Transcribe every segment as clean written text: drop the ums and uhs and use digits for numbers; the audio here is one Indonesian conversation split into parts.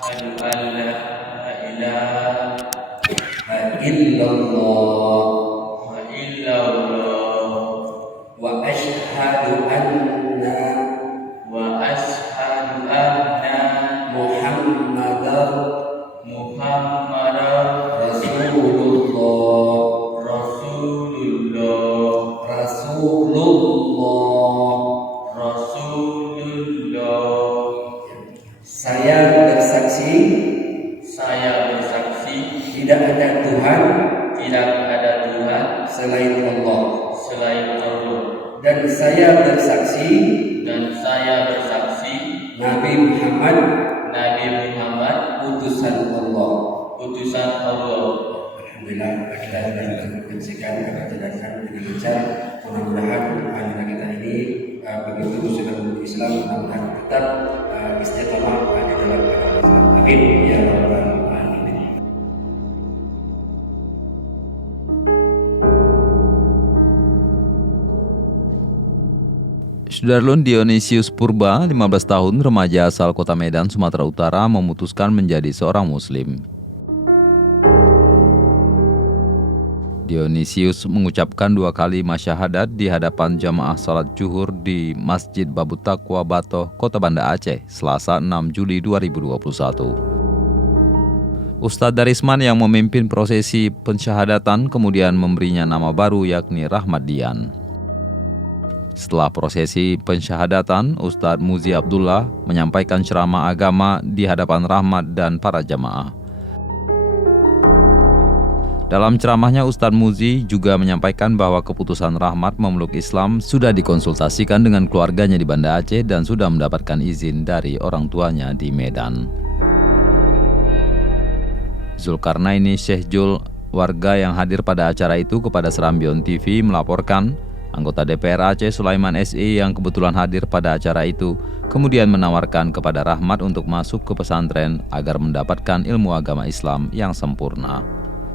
Asyhadu an la ilaha illallah wa asyhadu anna Muhammadar Rasulullah. Saya bersaksi tidak ada Tuhan selain Allah. Dan saya bersaksi Nabi Muhammad utusan Allah. Alhamdulillah kita menyaksikan kecerdasan dengan lancar. Mudah-mudahan anak kita ini begitu sudah Islam, mudah-mudahan tetap istiqamah di dalam agama Islam. Amin ya rabbal alamin. Sudarlun Dionysius Purba, 15 tahun, remaja asal kota Medan, Sumatera Utara, memutuskan menjadi seorang muslim. Dionysius mengucapkan 2 kalimat syahadat di hadapan jamaah salat zuhur di Masjid Babut Taqwa Batoh, Kota Banda Aceh, Selasa 6 Juli 2021. Ustadz Darisman yang memimpin prosesi pensyahadatan kemudian memberinya nama baru yakni Rahmat Dian. Setelah prosesi pensyahadatan, Ustadz Muzi Abdullah menyampaikan ceramah agama di hadapan Rahmat dan para jamaah. Dalam ceramahnya, Ustadz Muzi juga menyampaikan bahwa keputusan Rahmat memeluk Islam sudah dikonsultasikan dengan keluarganya di Banda Aceh dan sudah mendapatkan izin dari orang tuanya di Medan. Zulkarnaini Syekh Jul, warga yang hadir pada acara itu, kepada Serambion TV melaporkan, anggota DPR Aceh Sulaiman SI yang kebetulan hadir pada acara itu kemudian menawarkan kepada Rahmat untuk masuk ke pesantren agar mendapatkan ilmu agama Islam yang sempurna.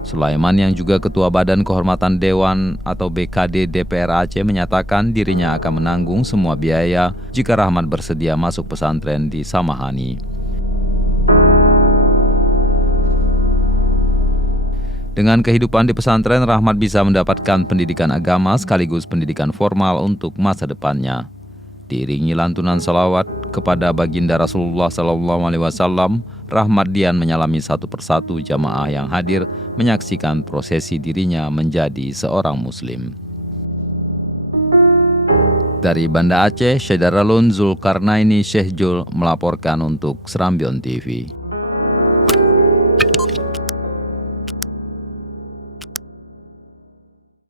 Sulaiman yang juga Ketua Badan Kehormatan Dewan atau BKD DPR Aceh menyatakan dirinya akan menanggung semua biaya jika Rahmat bersedia masuk pesantren di Samahani. Dengan kehidupan di pesantren, Rahmat bisa mendapatkan pendidikan agama sekaligus pendidikan formal untuk masa depannya. Diiringi lantunan salawat kepada baginda Rasulullah SAW, Rahmat Dian menyalami satu persatu jamaah yang hadir menyaksikan prosesi dirinya menjadi seorang muslim. Dari Banda Aceh, Syahdaralun Zulkarnaini Syekh Jul melaporkan untuk Serambion TV.